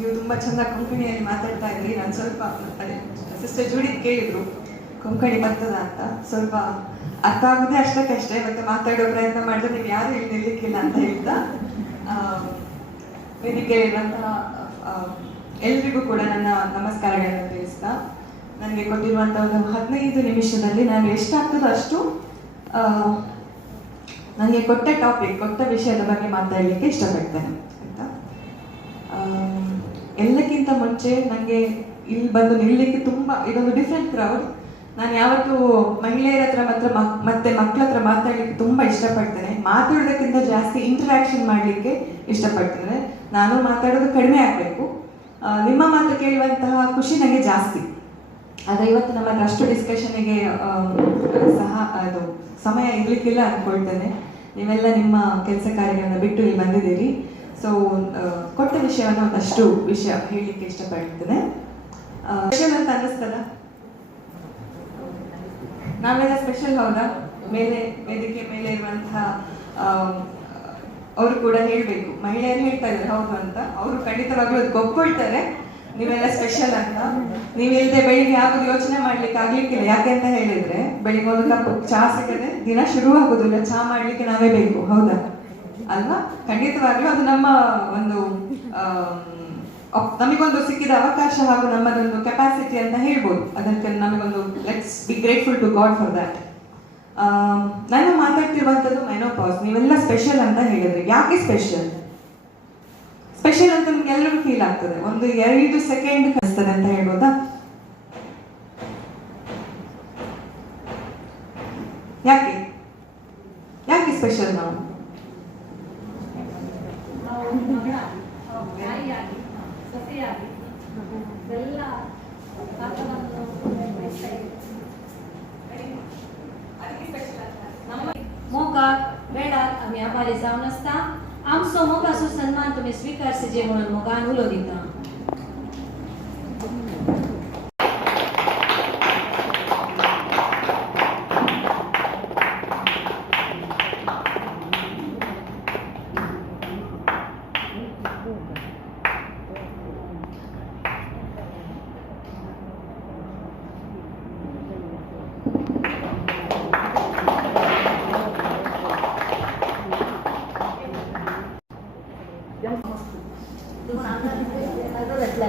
ನೀವು ತುಂಬ ಚೆಂದ ಕೊಂಕಣಿಯಲ್ಲಿ ಮಾತಾಡ್ತಾ ಇದ್ರಿ. ನಾನು ಸ್ವಲ್ಪ ಅದೇ ಸಿಸ್ಟರ್ ಜೂಡಿತ್ ಕೇಳಿದ್ರು ಕೊಂಕಣಿ ಬರ್ತದ ಅಂತ. ಸ್ವಲ್ಪ ಅರ್ಥ ಆಗೋದೇ ಅಷ್ಟಕ್ಕಷ್ಟೇ, ಮತ್ತೆ ಮಾತಾಡೋ ಪ್ರಯತ್ನ ಮಾಡಿದ್ರೆ ನೀವು ಯಾರು ಇಲ್ಲಿ ನಿಲ್ಲಕ್ಕಿಲ್ಲ ಅಂತ ಹೇಳ್ತಾ ವೇದಿಕೆಯಲ್ಲಿರುವಂತಹ ಎಲ್ರಿಗೂ ಕೂಡ ನನ್ನ ನಮಸ್ಕಾರಗಳನ್ನು ತಿಳಿಸ್ತಾ, ನನಗೆ ಕೊಟ್ಟಿರುವಂಥ ಒಂದು 15 ನಿಮಿಷದಲ್ಲಿ ನಾನು ಎಷ್ಟಾಗ್ತದೋ ಅಷ್ಟು ನನಗೆ ಕೊಟ್ಟ ಟಾಪಿಕ್, ಕೊಟ್ಟ ವಿಷಯದ ಬಗ್ಗೆ ಮಾತಾಡಲಿಕ್ಕೆ ಇಷ್ಟಪಡ್ತೇನೆ ಆಯಿತಾ. ಎಲ್ಲಕ್ಕಿಂತ ಮುಂಚೆ ನನಗೆ ಇಲ್ಲಿ ಬಂದು ನಿಲ್ಲಲಿಕ್ಕೆ ತುಂಬ ಇದೊಂದು ಡಿಫ್ರೆಂಟ್ ಕ್ರೌಡ್. ನಾನು ಯಾವತ್ತೂ ಮಹಿಳೆಯರ ಹತ್ರ ಮತ್ತೆ ಮಕ್ಕಳ ಹತ್ರ ಮಾತಾಡಲಿಕ್ಕೆ ತುಂಬ ಇಷ್ಟಪಡ್ತೇನೆ. ಮಾತಾಡೋದಕ್ಕಿಂತ ಜಾಸ್ತಿ ಇಂಟರಾಕ್ಷನ್ ಮಾಡಲಿಕ್ಕೆ ಇಷ್ಟಪಡ್ತೇನೆ. ನಾನು ಮಾತಾಡೋದು ಕಡಿಮೆ ಆಗಬೇಕು, ನಿಮ್ಮ ಮಾತು ಕೇಳುವಂತಹ ಖುಷಿ ನನಗೆ ಜಾಸ್ತಿ. ಆದರೆ ಇವತ್ತು ನಮ್ಮ ಅಷ್ಟು ಡಿಸ್ಕಷನ್ಗೆ ಸಹ ಅದು ಸಮಯ ಇರಲಿಕ್ಕಿಲ್ಲ ಅಂದ್ಕೊಳ್ತೇನೆ. ನೀವೆಲ್ಲ ನಿಮ್ಮ ಕೆಲಸ ಕಾರ್ಯಗಳನ್ನು ಬಿಟ್ಟು ಇಲ್ಲಿ ಬಂದಿದ್ದೀರಿ. ಸೊ ಕೊಟ್ಟ ವಿಷಯವನ್ನು ಒಂದಷ್ಟು ವಿಷಯ ಹೇಳಲಿಕ್ಕೆ ಇಷ್ಟಪಡ್ತೇನೆ. ಸ್ಪೆಷಲ್ ಅಂತ ಅನ್ನಿಸ್ತದ? ನಾವೆಲ್ಲ ಸ್ಪೆಷಲ್ ಹೌದಾ? ವೇದಿಕೆ ಮೇಲೆ ಇರುವಂತಹ ಅವರು ಕೂಡ ಹೇಳಬೇಕು. ಮಹಿಳೆಯರು ಹೇಳ್ತಾ ಇದ್ದಾರೆ ಹೌದು ಅಂತ, ಅವರು ಖಂಡಿತವಾಗ್ಲೂ ಅದು ಒಪ್ಕೊಳ್ತಾರೆ ನೀವೆಲ್ಲ ಸ್ಪೆಷಲ್ ಅಂತ. ನೀವಿಲ್ಲದೆ ಬೆಳಿಗ್ಗೆ ಯಾವುದು ಯೋಚನೆ ಮಾಡ್ಲಿಕ್ಕೆ ಆಗ್ಲಿಕ್ಕಿಲ್ಲ. ಯಾಕೆ ಅಂತ ಹೇಳಿದ್ರೆ ಬೆಳಿಗ್ಗೆ ಒಂದು ಕಪ್ ಚಹಾ ಸಿಗದೆ ದಿನ ಶುರು ಆಗೋದಿಲ್ಲ. ಚಹಾ ಮಾಡ್ಲಿಕ್ಕೆ ನಾವೇ ಬೇಕು, ಹೌದಾ ಅಲ್ವಾ? ಖಂಡಿತವಾಗ್ಲೂ ಅದು ನಮ್ಮ ಒಂದು ನಮಗೊಂದು ಸಿಕ್ಕಿದ ಅವಕಾಶ ಹಾಗೂ ನಮ್ಮದೊಂದು ಕೆಪಾಸಿಟಿ ಅಂತ ಹೇಳ್ಬೋದು. ಅದಕ್ಕೆ ನಮಗೊಂದು let's be grateful to God for that. ನಾನು ಮಾತಾಡ್ತಿರುವಂಥದ್ದು ಮೆನೋಪಾಸ್. ನೀವೆಲ್ಲ ಸ್ಪೆಷಲ್ ಅಂತ ಹೇಳಿದ್ರೆ ಯಾಕೆ ಸ್ಪೆಷಲ್ ಅಂತ ನಿಮ್ಗೆ ಎಲ್ಲರಿಗೂ ಫೀಲ್ ಆಗ್ತದೆ. ಒಂದು 2 ಸೆಕೆಂಡ್ ಕಳಿಸ್ತದೆ ಅಂತ ಹೇಳ್ಬೋದಾ? ಯಾಕೆ ಯಾಕೆ ಸ್ಪೆಷಲ್? ನಾವು मोगा वेळार आम्ही आभारी जावन आसता. आमचो मोगाचो सन्मान तुम्ही स्वीकारचे म्हणून मोगान उलो दिता.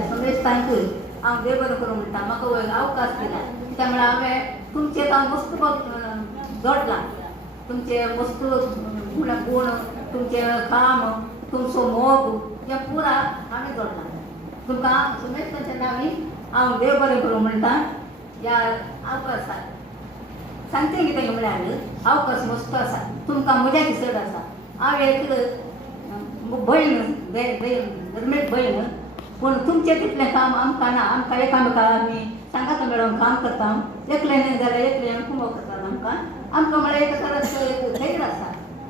संदेश सांगून हांव देव बरें करूं म्हणटा. म्हाका अवकाश दिला त्या मुळे हांवें तुमचे मस्त जोडला. तुमचे मस्त गुण, तुमचे काम, तुमचो मोग हे पुरा हांवें जोडला. तुमकां संदेश तेन्ना हांव देव बरें करूं म्हणटा. ह्या अवकाशाक सांगते कितें म्हळ्यार अवकाश मस्त आसा. तुमकां मजा दिसत आसा. हांव एक भयण धर्मेक भयण, पूण तुमचें तितलें काम आमकां ना. आमकां एकामेकां आमी सांगात मेळोन काम करता. एकलें न्ही जाल्यार एकलें कुंभ करतात. आमकां म्हळ्यार एक तराचो एक धैर्य आसा.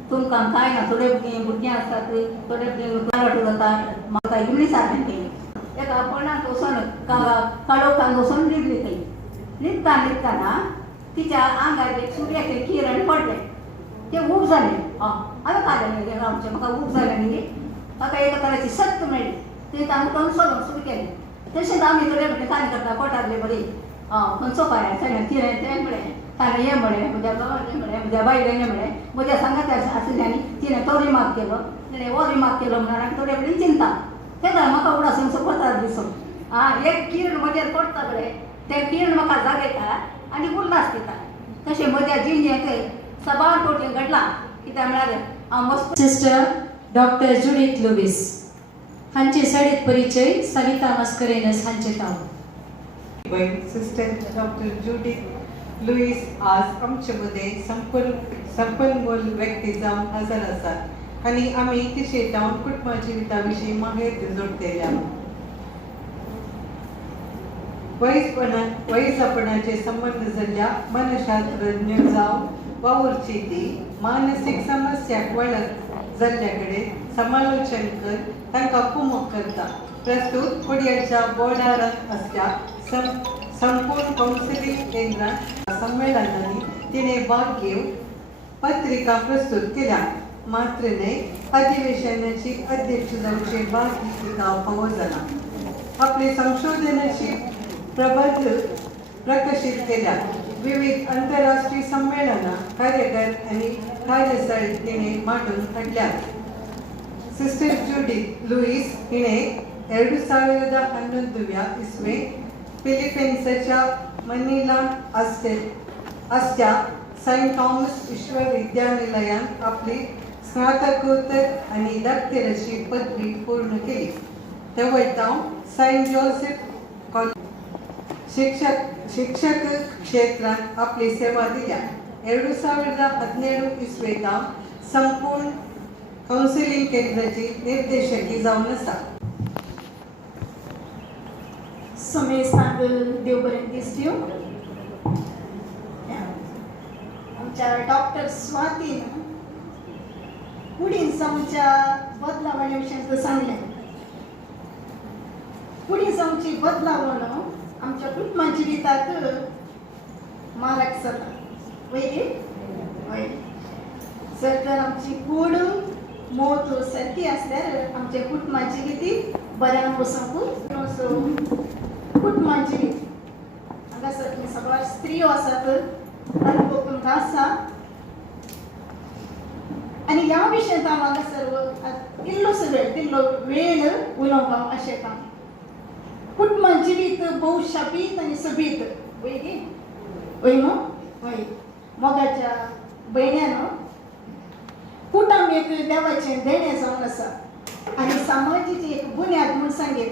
तुमकां कांय ना. थोडे भुरगीं आसात, थोडे वाटू जाता. म्हाका इंग्लीश हांवें केली. एका कोणाक वचोन काळोखान वचोन न्हिदली थंय. न्हिदताना तिच्या आंगार एक सुर्याचें किरण पडलें. तें ऊब जालें. हांवें काडलें आमचें. म्हाका ऊब जालें न्ही. म्हाका एक तराची सत्त मेळ्ळी. ते तांकां सोदूंक सुरू केलें. तशेंच आमी थोडे भशेन काणी करता. पोटांतले बरी खंयचो पांय सगळें कितें तें म्हळें. ताणें हें म्हळें, म्हज्या घोवान हें म्हळें, म्हज्या बायलेन हें म्हळें, म्हज्या सांगात आशिल्ल्यांनी तिणें तो रिमार्क केलो, तिणें हो रिमार्क केलो म्हणून थोडे कडेन चिंता. तेन्ना म्हाका उडासून पोटार दिसून एक किरण म्हजेर पडटा बरें. तें किरण म्हाका जागयता आनी उल्हास दिता. तशें म्हज्या जिणेंत सबार कोटी घडलां. कित्याक म्हळ्यार हांव मस्त सिस्टर डॉक्टर जुडिथ लुईस हांचे सडीत परिचय सविता मस्करेनस हांचे ताव. सिस्टर डॉक्टर जूडिथ लुईस आज आमचे मध्ये संपन्मूल व्यक्ती जावन हजर आसात आनी आमी तिचे जावन कुटुंबा जिविता विशीं माहिती जोडटले आहोत. वयसपणाचे संबंध जाल्ल्या मनशास्त्रज्ञ जावं वा उर्चिती मानसीक समस्याक वळख जाल्ल्या कडेन समालोचन कर तांकां कुमक करता. प्रस्तुत कुडयाच्या बोर्डारांत आसल्या संपूर्ण कावन्सिलींग केंद्रांत संमेलनांनी तिणें भाग घेवन पत्रिका प्रस्तुत केल्या. मात्र न्हय अधिवेशनाची अध्यक्ष जावचे भाग्य तिका फावो जाला. आपले संशोधनाशी प्रबंध प्रकाशित केल्या. विविध आंतरराष्ट्रीय संमेलना कार्यगत आणि कार्यस्थळ तिने मांडून काढल्यात. सिस्टर जूडिथ लुईस हिने 2011 इसवी फिलिपिन्सच्या मनिला असत्या सेंट थॉमस विश्वविद्यानिलयात आपली स्नातकोत्तर आणि डॉक्टरेटची पदवी पूर्ण केली. तेव्हा सेंट जोसेफ कॉलेज शिक्षक क्षेत्रात आपली सेवा दिल्या. 2017 इसवीत संपूर्ण काउन्सिलिंग केंद्राची निर्देशकी जाऊन आसा. समय सांगल देव बरें दीस दिवं. आमच्या डॉक्टर स्वातीन पुढील जाऊनच्या बदलावण्याविषयी सांगलें. पुढील जाऊनची बदलावण आमच्या कुटुंबा जिविताक मारक जाता. वयली हय जर तर आमची कूड मोत सारकी आसल्यार आमच्या कुटुंबा जिविती बऱ्यान बसूंक कुटुंबा जिवीत हांगासर तुमी सगळ्या स्त्रियो आसात अनुभव तुमकां आसा. आनी ह्या विशयांत हांव हांगासर इल्लो वेळ उलोवपाक आशेता. कुटुंबा जिवीत भोव शाबीत आनी सोबीत वयली वय न्हू हय मोगाच्या भयण्यान कुटुंब एक देवाचें देणें जावन आसा आनी समाजाची एक बुन्याद म्हूण सांगेत.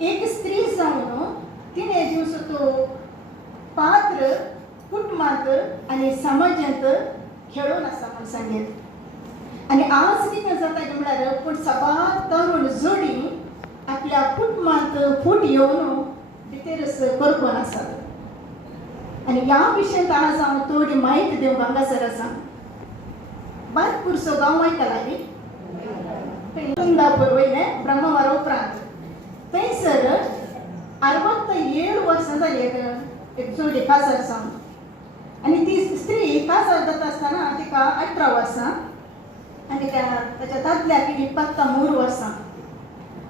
एक स्त्री जावन तिणें दिवचो तो पात्र कुटुंबांत आनी समाजांत खेळून आसा म्हूण सांगेत. आनी आज कितें जाता म्हळ्यार पूण सगळ्या तरूण जोडी आपल्या कुटुंबांत फूट येवन भितरच करपून आसात. आनी ह्या विशयांत आज हांव थोडी म्हायती दिवंक हांगासर आसा. बातपूरचो गांव आयकला न्ही कुंदापूर वयलें ब्रह्मवारा उपरांत थंयसर 67 वर्सां जाली एक जोडी काजार जावन. आनी ती स्त्री काजार जाता आसतना तिका 18 वर्सां आनी ताच्या दादल्याक 23 वर्सां.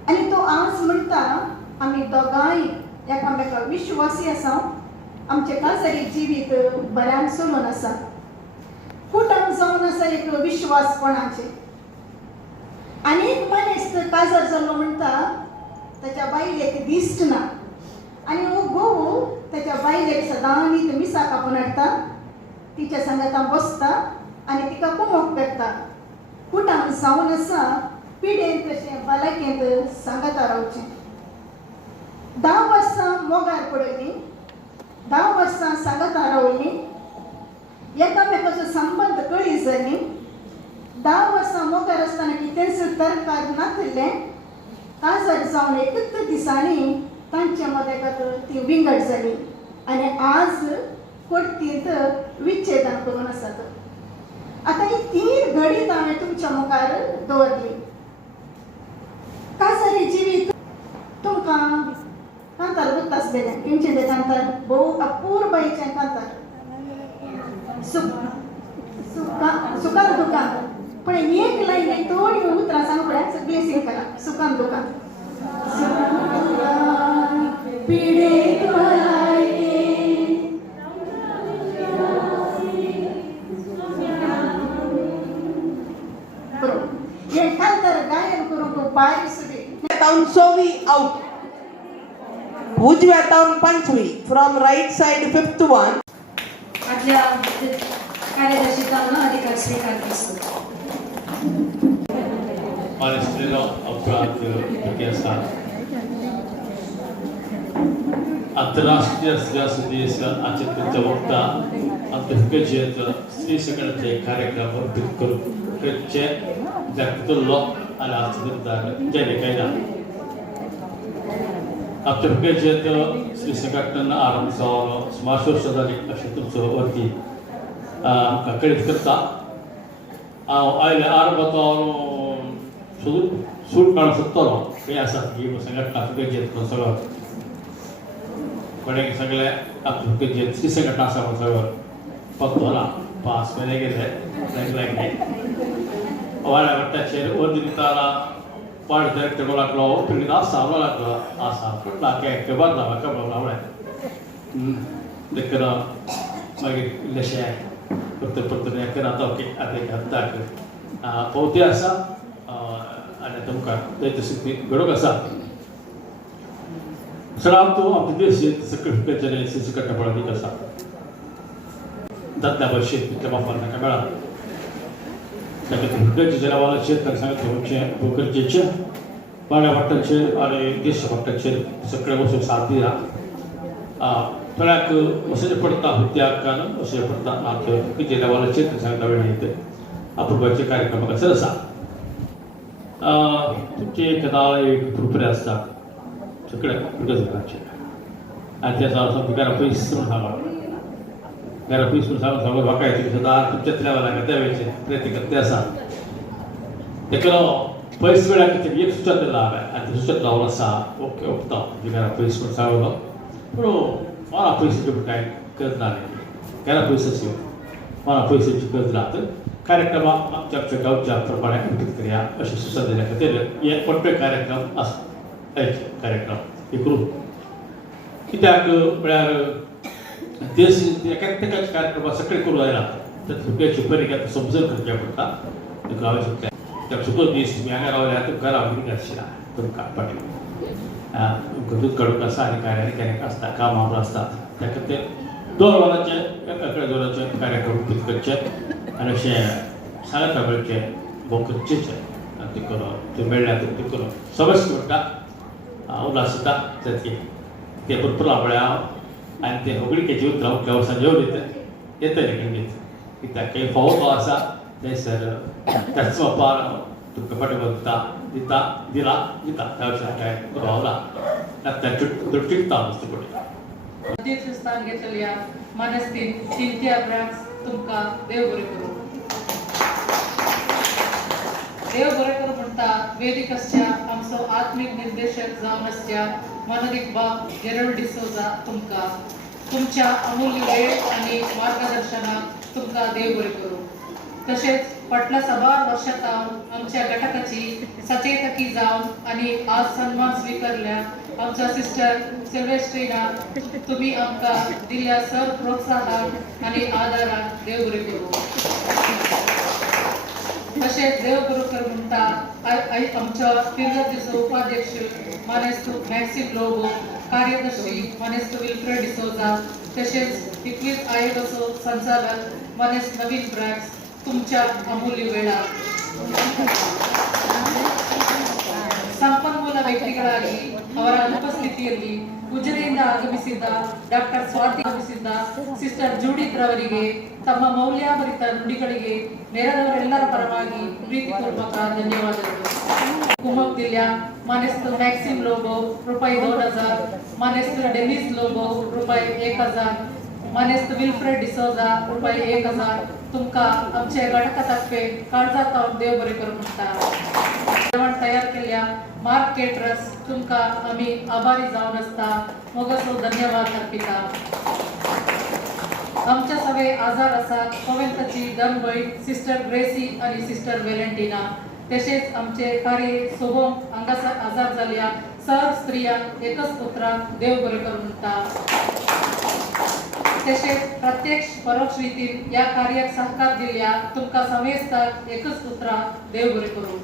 आनी तो आज म्हणटा आमी दोगांय एकामेका विश्वासी आसा. आमचे काजारी जिवीत बऱ्यान चलून आसा. कुटुंब जावन आसा एक विश्वासपणाचे. आनी एक मनीस काजार जाल्लो म्हणटा ताच्या बायलेक दिश्ट ना आनी हो घोव ताच्या बायलेक सदां न्हीद मिसा कापून हाडटा. तिच्या सांगातां बसता आनी तिका कुमोक करता. कुटुंब जावन आसा पिडेंत तशें बालाकेंत सांगाता रावचें. 10 वर्सां मोगार पडयलीं 10 वर्सां सांगाता रावलीं. एकामेकाचो संबंद कळी जाली. 10 वर्सां मोगार आसतना कितेंच तरकार नासलें. काजार जावन एकच दिसांनी तांचे मदेकात ती विंगड जाली आनी आज परतींत विच्छेदन करून आसात. आतां ही 3 घडीत हांवें तुमच्या मुखार दवरली. काजारी जिवीत तुमकां कांतार गुर्त आसलेलें. तेंचें तें कांतार भोव अपूर्बायेचें कांतार. सुखान दुखान पण एक लायन थोडी उतरां सांग फुडें सगळीं सिंग करा. सुखान दुखान पिडेक हे कांतार गायन करूंक बारी सुदी. तावन 6वी आउट. उजव्या तावन 5वी from right side 5th one. आपल्या कार्यदर्शीचा अधिकार स्वीकार करतो. Palestrino अपराध केसात अंतरराष्ट्रीय स्त्रिया आचरित वक्ता अंतर्गत स्त्री संघटनेचे कार्यक्रम करचे जगतलो आणि आचरितार जेणेकैना अंतर्गत स्त्री संघटना आरंभ जावलो सुमार वर्सां जालीं अशें तुमचो वरती आमकां कळीत करता. हांव आयले आरंभ सूट काढून सोदतलो खंय आसा ही संघटना अंतर्गत म्हणून सगळो कोणें सगळे अंतर्गत स्त्री संघटना आसा म्हणून सगळो पत्तो ना पास मेले गेले लागले वाड्या वट्टाचेर वर्दी दिताला पार्ट डायरेक्टर लागलो फिल्ड आसा लागलो आसा पूण लाके केबार लावा लावले देखील मागीर इल्लेशें परतून हें करता ओके आतां हत्ताक पवती आसा आनी तुमकां जाय तशी घडोवक आसा सराव तूं आमचे देश सकयल शिशी कट्टपळादीक आसा दादल्या भाशेंत इतल्या बापान ताका मेळा ताका फुडल्याच्या जनावरांचेर ताका सांगलें खूब गरजेचें वाड्या वाट्टांचेर आनी देश वाट्टांचेर सगळे वचून साथ दिला थोड्याक अशें पडटा हुद्द्याक अशें पडटा मात जनावरांचेर ताका सांगता वेळी अपुरबाचे कार्यक्रम हांगासर आसा तुमचे केदार एक फुडफुडे आसता सगळे गजालींचे आनी त्या सावन घरा पयस म्हूण सांगप घरा पयस म्हूण सांगून म्हाका येता सदां तुमच्याच लेवलाक देवाचे प्रयत्न करते आसा तेका पयस वेळार कितें एक सुचत दिला हांवें आनी तें सुचत लावलो आसा ओके ओपता घरा पयस म्हूण सांगलो पूण मला पयशांची पूण कांय गरज ना घरा पयसाची मला पयशांची गरज नात कार्यक्रमाक आमच्या आमच्या गांवच्या प्रमाणे अंकीत करया अशें सुचोवन दिल्या खातीर हे मोठे कार्यक्रम आसा कार्यक्रम हे करून कित्याक म्हळ्यार देश एकाच कार्यक्रमाक सगळे करूं जायना तर सगळ्याची बरी आतां समजून करचें पडटा गांवांतल्या त्या सुको दीस तुमी हांगा रावल्यार तुमकां रावली आसना तुमकां पाटील तुमकां दूद काडूंक आसा आनी कार्यानी आसता काम आमकां आसतात त्या खातीर 2 वरांचे एका वरांचे कार्यक्रम अंकीत करचे आनी अशें सांगता वेळचे भोव गरजेचें ते करून ते मेळ्ळ्यार ते करून समज म्हणटा उल्हास जाता जातली ते भरपूर लांबळे हांव आनी ते होगडीकेची उतरां उठल्या वर्सां जेवण येतले खंडीत कित्याक काही फावो तो आसा थंयसर त्याच वापार तुमकां पाठिंबो दिता दिला दिता त्या वर्सां काय रावला त्या चिंतता वस्तू पडटा अध्यक्षस्थान घेतलेल्या मानस्तीन सिंथिया ब्रॅक्स तुमकां देव बरें करूं देव बरें करूं म्हणटा वेदिक आसच्या आमचो आत्मीक निर्देशक जावन आसच्या मनोदीक बाब गेरोल्ड डिसोजा तुमकां तुमच्या अमूल्य वेळ आनी मार्गदर्शनाक तुमकां देव बरें करूं तशेंच फाटल्या साबार वर्षांत आमच्या घटकाची सचेतकी जावन आनी आज सन्मान स्वीकारल्या आमच्या सिस्टर सिल्वेस्ट्रिना तुम्ही आमकां दिल्ल्या सर प्रोत्साहन आनी आदाराक देव बरें करूं तशेंच देव बरें करूं म्हणटा आमच्या फिरगतीचो उपाध्यक्ष मानेस्तू मॅक्सिम लोबो कार्यदर्शी मानेस्तू विल्फ्रेड डिसोजा तशेंच 21 आयोगाचो संचालक मानेस नवीन ब्रॅक्स तुमच्या अमूल्य वेळा ಸಂಪನ್ಮೂಲ ವ್ಯಕ್ತಿಗಳಾಗಿ ಅವರ ಉಪಸ್ಥಿತಿಯಲ್ಲಿ ಉಜಿರೆಯಿಂದ ಆಗಮಿಸಿದ್ದ ಡಾಕ್ಟರ್ ಸ್ವಾತಿ ಆಗಮಿಸಿದ್ದ ಸಿಸ್ಟರ್ ಜೂಡಿತ್ ರವರಿಗೆ ತಮ್ಮ ಮೌಲ್ಯಾಭರಿತ ನುಡಿಗಳಿಗೆ ನೆರೆದವರೆಲ್ಲರ ಪರವಾಗಿ ಪ್ರೀತಿಪೂರ್ವಕ ಧನ್ಯವಾದಗಳು ಕುಮಕ್ ಜಿಲ್ಲೆಯ ಮಾನೆಸ್ತರು मॅक्सिम लोबो रुपये 2000 मानेस्तರು डेनिस लोबो रुपये 1000 मानेस्त विल्फ्रेड डिसोजा रुपये 1000 तुमका आमचे घटकातर्फे काळजात देव बरें करूं म्हणटा जेवण तयार केल्या मार्क केटरस तुमका आम्ही आभारी जावन आसता मोगसो धन्यवाद अर्पिता आमच्या सवे आजार आसा कोवेंताची धनभयण सिस्टर ग्रेसी आणि सिस्टर वेलेंटिना तशेंच आमचे कार्य सोबोंग हांगासर आजार जाल्ल्या सर्व स्त्रियांक एकच पुत्राक देव बरें करूं म्हणटा तशेंच प्रत्यक्ष परोक्ष रितीन या कार्याक सहकार दिल्या तुमका समेस्ताक एकच पुत्राक देव बरें करूं